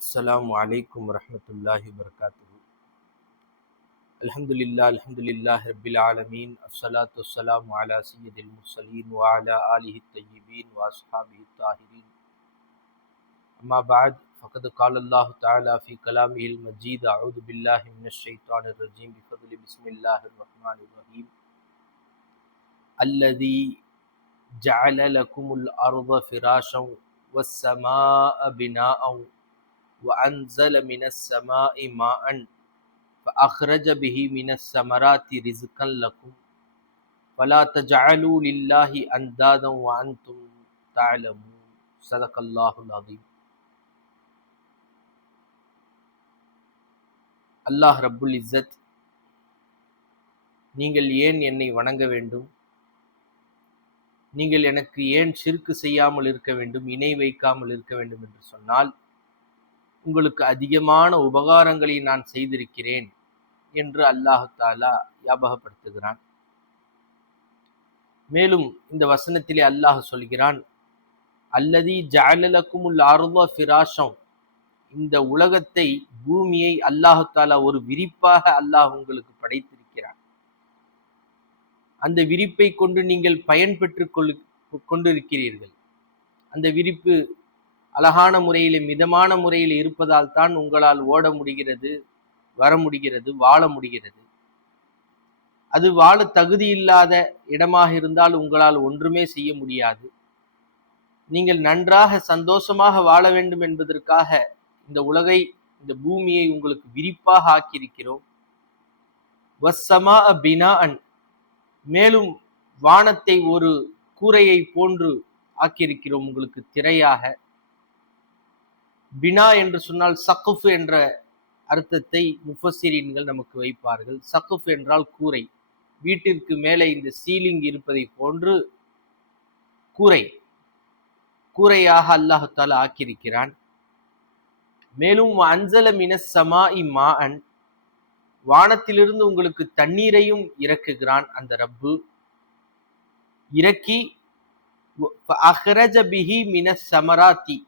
السلام عليكم ورحمة الله وبركاته. الحمد لله رب العالمين. الصلاة والسلام على سيد المرسلين وعلى آله الطيبين وأصحابه الطاهرين. أما بعد فقد قال الله تعالى في كلامه المجيد: أعوذ بالله من الشيطان الرجيم بفضل بسم الله الرحمن الرحيم. الذي جعل لكم الأرض فراشا والسماء بناء وأنزل من السماء ماء فأخرج به من الثمرات رزقا لكم فلا تجعلوا لله أندادا وأنتم تعلمون. صدق الله العظيم. அல்லாஹ் ரப்புல் இஸ்ஸத், நீங்கள் ஏன் என்னை வணங்க வேண்டும், நீங்கள் எனக்கு ஏன் ஷிர்க் செய்யாமல் இருக்க வேண்டும், இணை வைக்காமல் இருக்க வேண்டும் என்று சொன்னால், உங்களுக்கு அதிகமான உபகாரங்களை நான் செய்திருக்கிறேன் என்று அல்லாஹ் தஆலா ஞாபகப்படுத்துகிறான். மேலும் இந்த வசனத்திலே அல்லாஹ் சொல்கிறான், அல்லதி ஜஅல லக்குமுல் அர்த ஃபிராஷம், இந்த உலகத்தை, பூமியை அல்லாஹ் தஆலா ஒரு விரிப்பாக அல்லாஹ் உங்களுக்கு படைத்திருக்கிறான். அந்த விரிப்பை கொண்டு நீங்கள் பயன்பெற்று கொண்டிருக்கிறீர்கள். அந்த விரிப்பு அழகான முறையில், மிதமான முறையில் இருப்பதால் தான் உங்களால் ஓட முடிகிறது, வர முடிகிறது, வாழ முடிகிறது. அது வாழ தகுதி இல்லாத இடமாக இருந்தால் உங்களால் ஒன்றுமே செய்ய முடியாது. நீங்கள் நன்றாக சந்தோஷமாக வாழ வேண்டும் என்பதற்காக இந்த உலகை, இந்த பூமியை உங்களுக்கு விரிப்பாக ஆக்கியிருக்கிறோம். வஸ்ஸமா பினாஅன், மேலும் வானத்தை ஒரு கூரையை போன்று ஆக்கியிருக்கிறோம் உங்களுக்கு திரையாக. பினா என்று சொன்னால் சக்குஃப் என்ற அர்த்தத்தை முஃபஸ்ஸிரீன்கள் நமக்கு வைப்பார்கள். சக்குஃப் என்றால் கூரை. வீட்டிற்கு மேலே இந்த சீலிங் இருப்பதை போன்று கூரையாக அல்லாஹ் தஆலா ஆக்கியிருக்கிறான். மேலும் அன்ஸல மினஸ் ஸமாஇ மாஅன், வானத்திலிருந்து உங்களுக்கு தண்ணீரையும் இறக்குகிறான் அந்த ரப்பு. இறக்கி அஹ்ரஜ பிஹி மினஸ் ஸமராத்தி,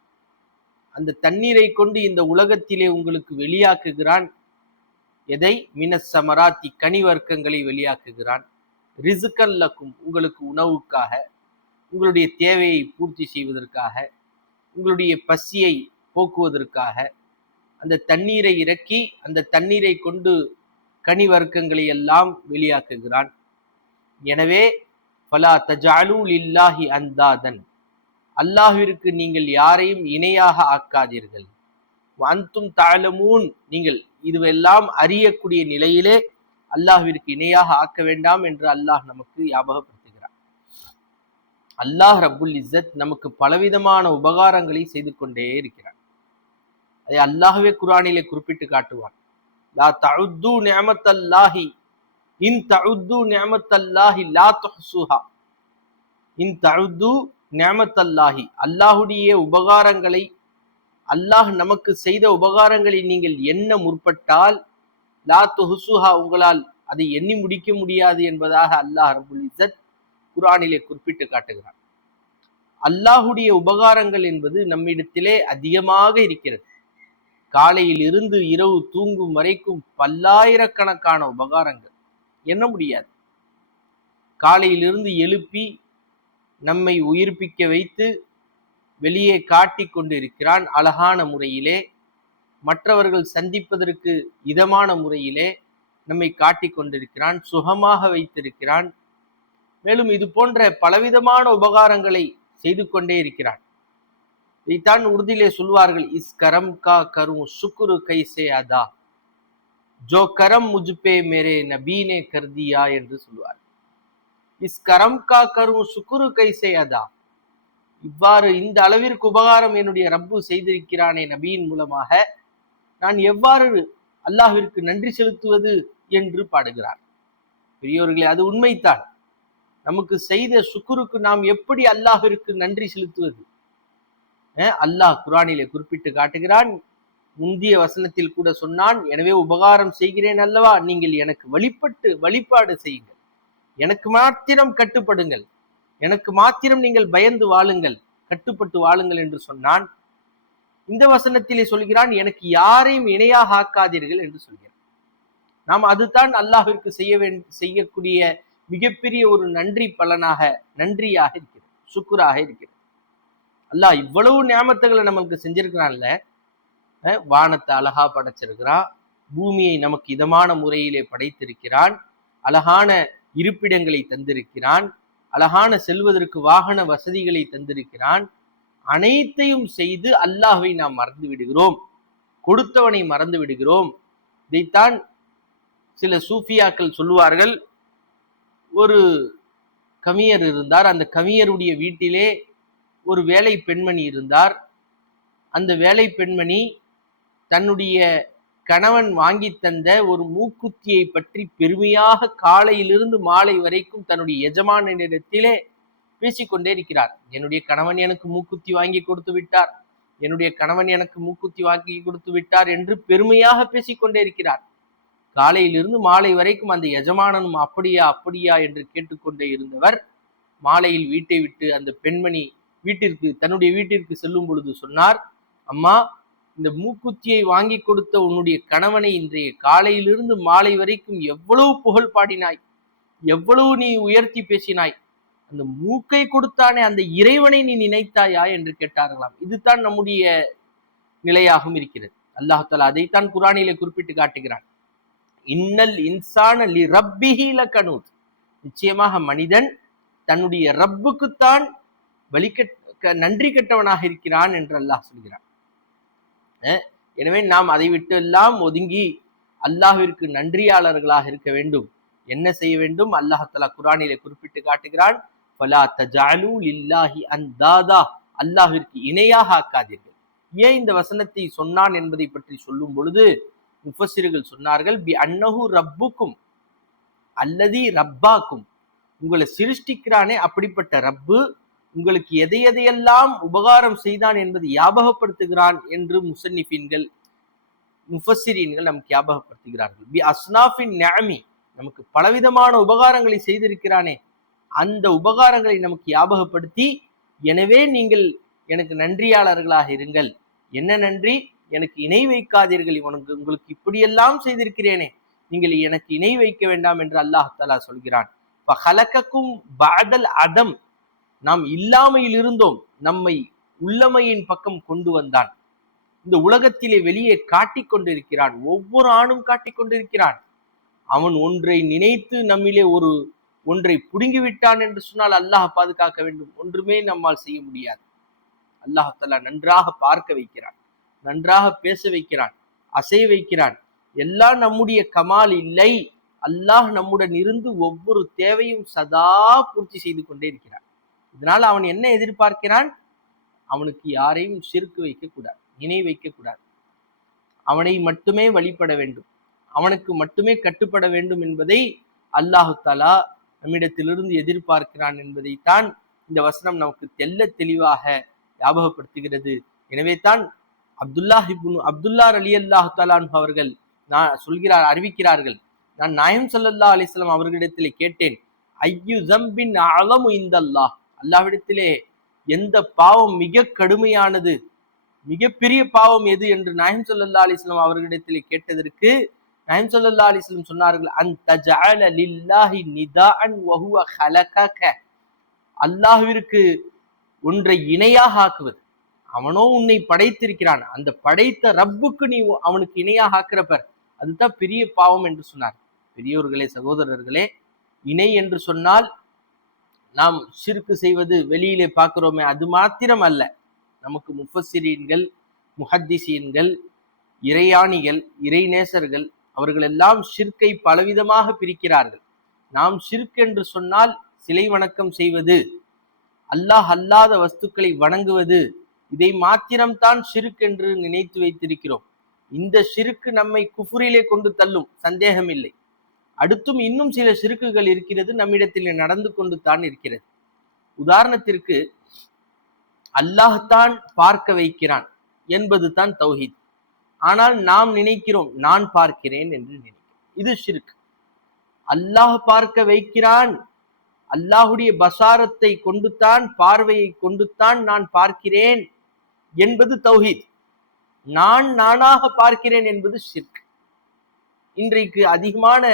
அந்த தண்ணீரை கொண்டு இந்த உலகத்திலே உங்களுக்கு வெளியாக்குகிறான். எதை? மினஸ் ஸமராத்தி, கனி வர்க்கங்களை வெளியாக்குகிறான். ரிஸ்கன் லக்கும், உங்களுக்கு உணவுக்காக, உங்களுடைய தேவையை பூர்த்தி செய்வதற்காக, உங்களுடைய பசியை போக்குவதற்காக அந்த தண்ணீரை இறக்கி அந்த தண்ணீரை கொண்டு கனி வர்க்கங்களை எல்லாம் வெளியாக்குகிறான். எனவே ஃபலா தஜஅலூ லில்லாஹி அந்தாதன், அல்லாஹ்விற்கு நீங்கள் யாரையும் இணையாக ஆக்காதீர்கள். வஅன்தும் தஅலமூன், நீங்கள் இதுவெல்லாம் அறியக்கூடிய நிலையிலே அல்லாஹ்விற்கு இணையாக ஆக்க வேண்டாம் என்று அல்லாஹ் நமக்கு ஞாபகப்படுத்துகிறார். அல்லாஹ் ரப்புல் இஸ்ஸத் நமக்கு பலவிதமான உபகாரங்களை செய்து கொண்டே இருக்கிறார். அதை அல்லாஹ்வே குர்ஆனிலே குறிப்பிட்டு காட்டுவான். லா தஉது நிஅமத்தல்லாஹி இன் தஉது நிஅமத்தல்லாஹி லா துஹ்ஸுஹா. இன் தஉது நிஅமத்தல்லாஹி, அல்லாஹ்வுடைய உபகாரங்களை, அல்லாஹ் நமக்கு செய்த உபகாரங்களை நீங்கள் எண்ண முற்பட்டால், லா துஹ்ஸுஹா, உங்களால் அதை எண்ணி முடிக்க முடியாது என்பதாக அல்லாஹ் ரப்புல் இஸ்ஸத் குர்ஆனிலே குறிப்பிட்டு காட்டுகிறான். அல்லாஹ்வுடைய உபகாரங்கள் என்பது நம்மிடத்திலே அதிகமாக இருக்கிறது. காலையில் இருந்து இரவு தூங்கும் வரைக்கும் பல்லாயிரக்கணக்கான உபகாரங்கள், எண்ண முடியாது. காலையிலிருந்து எழுப்பி நம்மை உயிர்ப்பிக்க வைத்து வெளியே காட்டி கொண்டு இருக்கிறான். அழகான முறையிலே, மற்றவர்கள் சந்திப்பதற்கு இதமான முறையிலே நம்மை காட்டி கொண்டிருக்கிறான், சுகமாக வைத்திருக்கிறான். மேலும் இது போன்ற பலவிதமான உபகாரங்களை செய்து கொண்டே இருக்கிறான். இதைத்தான் உருதிலே சொல்வார்கள், இஸ் கரம் கா கரும் சுக்குரு கைசே அதா, ஜோ கரம் முஜ்பே மேரே நபீனே கர்தியா என்று சொல்வார். இஸ் கரம் கா கரும் சுக்குரு கைசே அதா, இவ்வாறு இந்த அளவிற்கு உபகாரம் என்னுடைய ரப்பு செய்திருக்கிறானே நபியின் மூலமாக, நான் எவ்வாறு அல்லாஹ்விற்கு நன்றி செலுத்துவது என்று பாடுகிறார். பெரியோர்களே, அது உண்மைத்தான். நமக்கு செய்த சுக்குருக்கு நாம் எப்படி அல்லாஹ்விற்கு நன்றி செலுத்துவது? அல்லாஹ் குர்ஆனிலே குறிப்பிட்டு காட்டுகிறான். முந்திய வசனத்தில் கூட சொன்னான், எனவே உபகாரம் செய்கிறேன் அல்லவா, நீங்கள் எனக்கு வழிபாடு செய்யுங்கள், எனக்கு மாத்திரம் கட்டுப்படுங்கள், எனக்கு மாத்திரம் நீங்கள் பயந்து வாழுங்கள், கட்டுப்பட்டு வாழுங்கள் என்று சொன்னான். இந்த வசனத்திலே சொல்கிறான், எனக்கு யாரையும் இணையாக ஆக்காதீர்கள் என்று சொல்கிறான். நாம் அதுதான் அல்லாஹ்விற்கு செய்யக்கூடிய மிகப்பெரிய ஒரு நன்றியாக இருக்கிறது, சுக்குராக இருக்கிறது. அல்லாஹ் இவ்வளவு நியாமத்துகளை நமக்கு செஞ்சிருக்கிறான்ல. வானத்தை அழகா படைச்சிருக்கிறான், பூமியை நமக்கு இதமான முறையிலே படைத்திருக்கிறான், அழகான இருப்பிடங்களை தந்திருக்கிறான், அழகான செல்வதற்கு வாகன வசதிகளை தந்திருக்கிறான். அனைத்தையும் செய்து அல்லாஹ்வை நாம் மறந்து விடுகிறோம், கொடுத்தவனை மறந்து விடுகிறோம். இதைத்தான் சில சூஃபியாக்கள் சொல்லுவார்கள். ஒரு கவிஞர் இருந்தார், அந்த கவிஞருடைய வீட்டிலே ஒரு வேலை பெண்மணி இருந்தார். அந்த வேலை பெண்மணி தன்னுடைய கணவன் வாங்கி தந்த ஒரு மூக்குத்தியை பற்றி பெருமையாக காலையிலிருந்து மாலை வரைக்கும் தன்னுடைய எஜமானிடத்திலே பேசிக்கொண்டே இருக்கிறார். என்னுடைய கணவன் எனக்கு மூக்குத்தி வாங்கி கொடுத்து விட்டார், என்னுடைய கணவன் எனக்கு மூக்குத்தி வாங்கி கொடுத்து விட்டார் என்று பெருமையாக பேசிக்கொண்டே இருக்கிறார். காலையிலிருந்து மாலை வரைக்கும் அந்த எஜமானனும் அப்படியா அப்படியா என்று கேட்டுக்கொண்டே இருந்தவர் மாலையில் வீட்டை விட்டு அந்த பெண்மணி தன்னுடைய வீட்டிற்கு செல்லும் பொழுது சொன்னார், அம்மா, இந்த மூக்குத்தியை வாங்கி கொடுத்த உன்னுடைய கணவனை இன்றைய காலையிலிருந்து மாலை வரைக்கும் எவ்வளவு புகழ் பாடினாய், எவ்வளவு நீ உயர்த்தி பேசினாய், அந்த மூக்கை கொடுத்தானே அந்த இறைவனை நீ நினைத்தாயா என்று கேட்டார்களாம். இதுதான் நம்முடைய நிலையாகவும் இருக்கிறது. அல்லாஹ் தஆலா அதைத்தான் குர்ஆனிலே குறிப்பிட்டு காட்டுகிறான். இன்னல் இன்சான லி ரப்பிஹி லகனூத். நிச்சயமாக மனிதன் தன்னுடைய ரப்புக்குத்தான் நன்றி கெட்டவனாக இருக்கிறான் என்று அல்லாஹ் சொல்கிறான். எனவே நாம் அதை விட்டு எல்லாம் ஒதுங்கி அல்லாஹ்விற்கு நன்றியாளர்களாக இருக்க வேண்டும். என்ன செய்ய வேண்டும்? அல்லாஹ் தஆலா குர்ஆனிலே குறிப்பிட்டு காட்டுகிறான், ஃபலா தஜஅலு லில்லாஹி அன்தாதா, அல்லாஹ்விற்கு இணையாக ஆக்காதீர்கள். ஏன் இந்த வசனத்தை சொன்னான் என்பதை பற்றி சொல்லும் பொழுது முஃபஸ்ஸிர்கள் சொன்னார்கள், பி அன்னஹு ரப்புக்கும் அல்லதி ரப்பாக்கும், உங்களை சிருஷ்டிக்கிறானே அப்படிப்பட்ட ரப்பு உங்களுக்கு எதையெல்லாம் உபகாரம் செய்தான் என்பதை ஞாபகப்படுத்துகிறான் என்று முஃபஸ்ஸிரீன்கள் நமக்கு ஞாபகப்படுத்துகிறார்கள். பி அஸ்னாஃபின் நிஅமி, நமக்கு பலவிதமான உபகாரங்களை செய்திருக்கிறானே அந்த உபகாரங்களை நமக்கு ஞாபகப்படுத்தி, எனவே நீங்கள் எனக்கு நன்றியாளர்களாக இருங்கள். என்ன நன்றி? எனக்கு இணை வைக்காதீர்கள், உங்களுக்கு இப்படியெல்லாம் செய்திருக்கிறேனே, நீங்கள் எனக்கு இணை வைக்க வேண்டாம் என்று அல்லாஹ் தஆலா சொல்கிறான். ஃபஹலகக்கும் பஅதல் அதம், நாம் இல்லாமையில் இருந்தோம், நம்மை உள்ளமையின் பக்கம் கொண்டு வந்தான். இந்த உலகத்திலே வெளியே காட்டிக் கொண்டிருக்கிறான், ஒவ்வொரு ஆணும் காட்டிக் கொண்டிருக்கிறான். அவன் ஒன்றை நினைத்து நம்மிலே ஒன்றை புடுங்கி விட்டான் என்று சொன்னால் அல்லாஹ் பாதுகாக்க வேண்டும். ஒன்றுமே நம்மால் செய்ய முடியாது. அல்லாஹ் தஆலா நன்றாக பார்க்க வைக்கிறான், நன்றாக பேச வைக்கிறான், அசை வைக்கிறான். எல்லாம் நம்முடைய கமால் இல்லை. அல்லாஹ் நம்முடன் இருந்து ஒவ்வொரு தேவையும் சதா பூர்த்தி செய்து கொண்டே இருக்கிறான். இதனால் அவன் என்ன எதிர்பார்க்கிறான்? அவனுக்கு யாரையும் ஷிர்க் வைக்கக்கூடாது, இணை வைக்கக்கூடாது, அவனை மட்டுமே வழிபட வேண்டும், அவனுக்கு மட்டுமே கட்டுப்பட வேண்டும் என்பதை அல்லாஹு தஆலா நம்மிடத்திலிருந்து எதிர்பார்க்கிறான் என்பதைத்தான் இந்த வசனம் நமக்கு தெல்ல தெளிவாக ஞாபகப்படுத்துகிறது. எனவே தான் அப்துல்லா ரலியல்லாஹு தஆலா அன்ஹு அவர்கள் அறிவிக்கிறார்கள், நான் நாயகம் ஸல்லல்லாஹு அலைஹி வஸல்லம் அவர்களிடத்திலே கேட்டேன், ஐயு ஸம்பின் அலமு இந்தல்லாஹ், அல்லாஹ்விடத்திலே எந்த பாவம் மிக கடுமையானது, மிகப்பெரிய பாவம் எது என்று நாயகம் ஸல்லல்லாஹு அலைஹி வஸல்லம் அவர்களிடத்திலே கேட்டதற்கு நாயகம் ஸல்லல்லாஹு அலைஹி வஸல்லம் சொன்னார்கள், அன் தஜஅல லில்லாஹி நிதாஅன் வஹுவ ஹலகக, அல்லாஹ்விற்கு ஒன்றை இணையாக ஆக்குவது. அவனோ உன்னை படைத்திருக்கிறான், அந்த படைத்த ரப்புக்கு நீ அவனுக்கு இணையாக ஆக்கிறப்பர், அதுதான் பெரிய பாவம் என்று சொன்னார். பெரியோர்களே, சகோதரர்களே, இணை என்று சொன்னால் நாம் ஷிர்க் செய்வது வெளியிலே பார்க்கிறோமே அது மாத்திரம் அல்ல. நமக்கு முஃபஸ்ஸிரீன்கள், முஹத்திஸீன்கள், இறையாணிகள், இறைநேசர்கள் அவர்கள் எல்லாம் ஷிர்க்கை பலவிதமாக பிரிக்கிறார்கள். நாம் ஷிர்க் என்று சொன்னால் சிலை வணக்கம் செய்வது, அல்லாஹ் அல்லாத வஸ்துக்களை வணங்குவது, இதை மாத்திரம்தான் ஷிர்க் என்று நினைத்து வைத்திருக்கிறோம். இந்த ஷிர்க் நம்மை குஃப்ரிலே கொண்டு தள்ளும், சந்தேகம் இல்லை. அடுத்தும் இன்னும் சில ஷிர்க்குகள் இருக்கிறது, நம்மிடத்தில் நடந்து கொண்டு தான் இருக்கிறது. உதாரணத்திற்கு அல்லாஹ் தான் பார்க்க வைக்கிறான் என்பது தான் தௌஹீத். ஆனால் நாம் நினைக்கிறோம் நான் பார்க்கிறேன் என்று நினைக்கிறோம், இது ஷிர்க். அல்லாஹ் பார்க்க வைக்கிறான், அல்லாஹுடைய பசாரத்தை கொண்டுத்தான், பார்வையை கொண்டுத்தான் நான் பார்க்கிறேன் என்பது தௌஹீத். நான் நானாக பார்க்கிறேன் என்பது ஷிர்க். இன்றைக்கு அதிகமான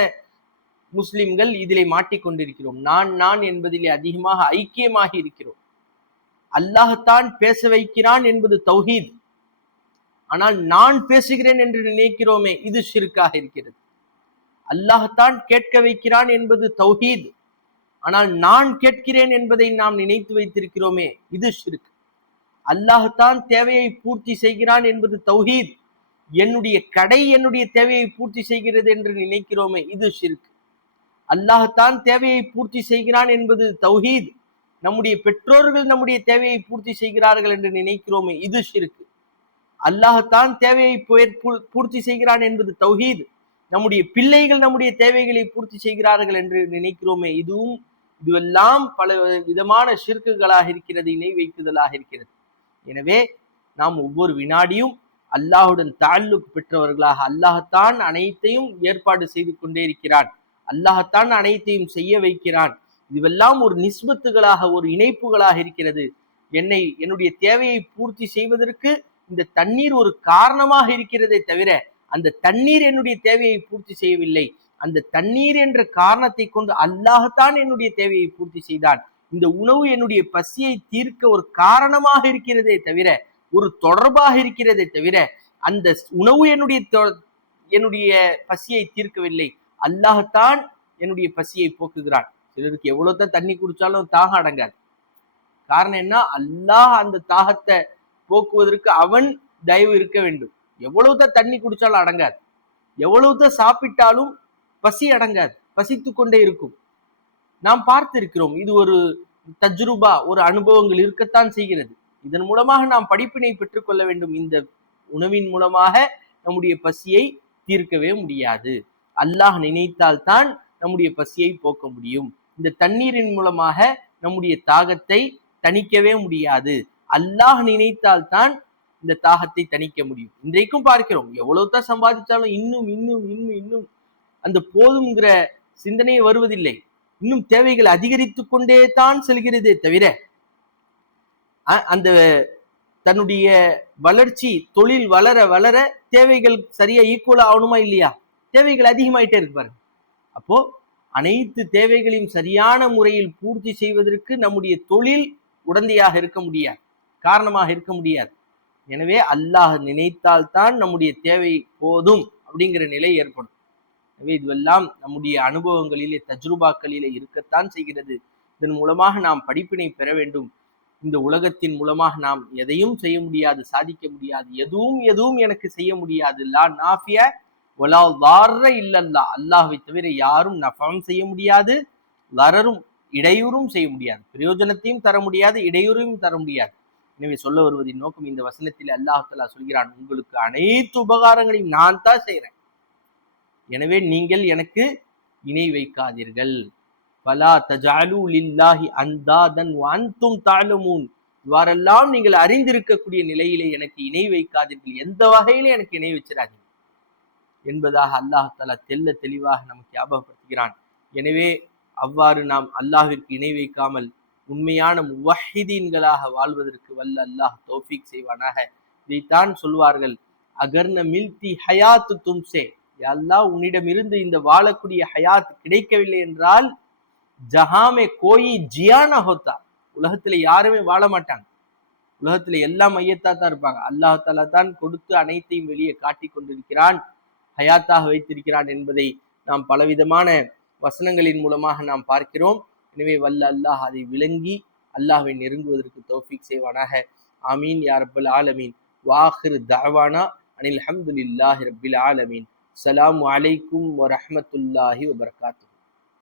முஸ்லிம்கள் இதிலே மாட்டிக்கொண்டிருக்கிறோம். நான் என்பதிலே அதிகமாக ஐக்கியமாகி இருக்கிறோம். அல்லாஹ்தான் பேச வைக்கிறான் என்பது தௌஹீத். ஆனால் நான் பேசுகிறேன் என்று நினைக்கிறோமே, இது ஷிர்காக இருக்கிறது. அல்லாஹ்தான் கேட்க வைக்கிறான் என்பது தௌஹீத். ஆனால் நான் கேட்கிறேன் என்பதை நாம் நினைத்து வைத்திருக்கிறோமே, இது ஷிர்க். அல்லாஹ்தான் தேவையை பூர்த்தி செய்கிறான் என்பது தௌஹீத். என்னுடைய கடை என்னுடைய தேவையை பூர்த்தி செய்கிறது என்று நினைக்கிறோமே, இது ஷிர்க். அல்லாஹ்தான் தேவையை பூர்த்தி செய்கிறான் என்பது தௌஹீத். நம்முடைய பெற்றோர்கள் நம்முடைய தேவையை பூர்த்தி செய்கிறார்கள் என்று நினைக்கிறோமே, இது ஷிர்க். அல்லாஹ்தான் தேவையை பூர்த்தி செய்கிறான் என்பது தௌஹீத். நம்முடைய பிள்ளைகள் நம்முடைய தேவைகளை பூர்த்தி செய்கிறார்கள் என்று நினைக்கிறோமே, இதுவெல்லாம் பல விதமான ஷிர்க்குகளாக இருக்கிறது, இணை வைக்குதலாக இருக்கிறது. எனவே நாம் ஒவ்வொரு வினாடியும் அல்லாஹுடன் தால்லுக் பெற்றவர்களாக, அல்லாஹ்தான் அனைத்தையும் ஏற்பாடு செய்து கொண்டே இருக்கிறான், அல்லாஹ்தான் அனைத்தையும் செய்ய வைக்கிறான். இதுவெல்லாம் ஒரு நிஸ்பத்துகளாக, ஒரு இணைப்புகளாக இருக்கிறது. என்னுடைய தேவையை பூர்த்தி செய்வதற்கு இந்த தண்ணீர் ஒரு காரணமாக இருக்கிறதே தவிர அந்த தண்ணீர் என்னுடைய தேவையை பூர்த்தி செய்யவில்லை. அந்த தண்ணீர் என்ற காரணத்தை கொண்டு அல்லாஹ்தான் என்னுடைய தேவையை பூர்த்தி செய்தான். இந்த உணவு என்னுடைய பசியை தீர்க்க ஒரு காரணமாக இருக்கிறதே தவிர, ஒரு தொடர்பாக இருக்கிறதே தவிர, அந்த உணவு என்னுடைய பசியை தீர்க்கவில்லை. அல்லாஹ்தான் என்னுடைய பசியை போக்குகிறான். சிலருக்கு எவ்வளவுதான் தண்ணி குடிச்சாலும் தாகம் அடங்காது. காரணம் என்ன? அல்லாஹ் அந்த தாகத்தை போக்குவதற்கு அவன் தயவு இருக்க வேண்டும். எவ்வளவுதான் தண்ணி குடிச்சாலும் அடங்காது, எவ்வளவுதான் சாப்பிட்டாலும் பசி அடங்காது, பசித்து கொண்டே இருக்கும். நாம் பார்த்திருக்கிறோம். இது ஒரு தஜ்ருபா, ஒரு அனுபவங்கள் இருக்கத்தான் செய்கிறது. இதன் மூலமாக நாம் படிப்பினை பெற்றுக்கொள்ள வேண்டும். இந்த உணவின் மூலமாக நம்முடைய பசியை தீர்க்கவே முடியாது. அல்லாஹ் நினைத்தால்தான் நம்முடைய பசியை போக்க முடியும். இந்த தண்ணீரின் மூலமாக நம்முடைய தாகத்தை தணிக்கவே முடியாது. அல்லாஹ் நினைத்தால்தான் இந்த தாகத்தை தணிக்க முடியும். இன்றைக்கும் பார்க்கிறோம், எவ்வளவுதான் சம்பாதிச்சாலும் இன்னும் இன்னும் இன்னும் இன்னும் அந்த போதுங்கிற சிந்தனையே வருவதில்லை. இன்னும் தேவைகள் அதிகரித்து கொண்டே தான் செல்கிறதே தவிர அந்த தன்னுடைய வளர்ச்சி, தொழில் வளர வளர தேவைகள் சரியா ஈக்குவலா ஆகணுமா இல்லையா? தேவைகள் அதிகமாயிட்டே இருக்கு பாருங்க. அப்போ அனைத்து தேவைகளையும் சரியான முறையில் பூர்த்தி செய்வதற்கு நம்முடைய தொழில் உடந்தையாக இருக்க முடியாது, காரணமாக இருக்க முடியாது. எனவே அல்லாஹ் நினைத்தால்தான் நம்முடைய தேவை போதும் அப்படிங்கிற நிலை ஏற்படும். எனவே இதுவெல்லாம் நம்முடைய அனுபவங்களிலே, தஜ்ருபாக்களிலே இருக்கத்தான் செய்கிறது. இதன் மூலமாக நாம் படிப்பினை பெற வேண்டும். இந்த உலகத்தின் மூலமாக நாம் எதையும் செய்ய முடியாது, சாதிக்க முடியாது. எதுவும் எனக்கு செய்ய முடியாது. லா நாஃபிய வலா தார்ர இல்லல்லா, அல்லாஹ்வை தவிர யாரும் நஃபம் செய்ய முடியாது, லரரும் இடையூறும் செய்ய முடியாது. பிரயோஜனத்தையும் தர முடியாது, இடையூறையும் தர முடியாது. எனவே சொல்ல வருவதின் நோக்கம், இந்த வசனத்தில் அல்லாஹ் தஆலா சொல்கிறான், உங்களுக்கு அனைத்து உபகாரங்களையும் நான் தான் செய்கிறேன். எனவே நீங்கள் எனக்கு இணை வைக்காதீர்கள். வலா தஜஅலு லில்லாஹி அந்தாதன் வ அன்தும் தஅலமூன், இவ்வாறெல்லாம் நீங்கள் அறிந்திருக்கக்கூடிய நிலையிலே எனக்கு இணை வைக்காதீர்கள், எந்த வகையிலே எனக்கு இணை வச்சிடாதீங்க என்பதாக அல்லாஹ் தஆலா தெல்ல தெளிவாக நமக்கு ஞாபகப்படுத்துகிறான். எனவே அவ்வாறு நாம் அல்லாஹ்விற்கு இணை வைக்காமல் உண்மையான முவஹிதீன்களாக வாழ்வதற்கு வல்ல அல்லாஹ் தௌஃபீக் செய்வானாக. இதைத்தான் சொல்வார்கள், அகர்ன மில்தி ஹயாத்து தும்சே, அல்லாஹ் உன்னிடமிருந்து இந்த வாழக்கூடிய ஹயாத் கிடைக்கவில்லை என்றால் ஜஹாமே கோயி ஜியானா ஹோத்தா, உலகத்துல யாருமே வாழ மாட்டாங்க. உலகத்துல எல்லாம் மையத்தா தான் இருப்பாங்க. அல்லாஹ் தஆலா தான் கொடுத்து அனைத்தையும் வெளியே காட்டி கொண்டிருக்கிறான், ஹயாத்தாக வைத்திருக்கிறான் என்பதை நாம் பலவிதமான வசனங்களின் மூலமாக நாம் பார்க்கிறோம். எனவே வல்ல அல்லாஹ் அதை விளங்கி அல்லாஹ்வை நெருங்குவதற்கு தௌஃபீக் செய்வானாக. ஆமீன் யா ரப்பல் ஆலமீன். வாஹிர் தஅவானா அனில் ஹம்துலில்லாஹி ரப்பில் ஆலமீன். ஸலாமு அலைக்கும் வ ரஹ்மத்துல்லாஹி வ பரகாத்துஹு.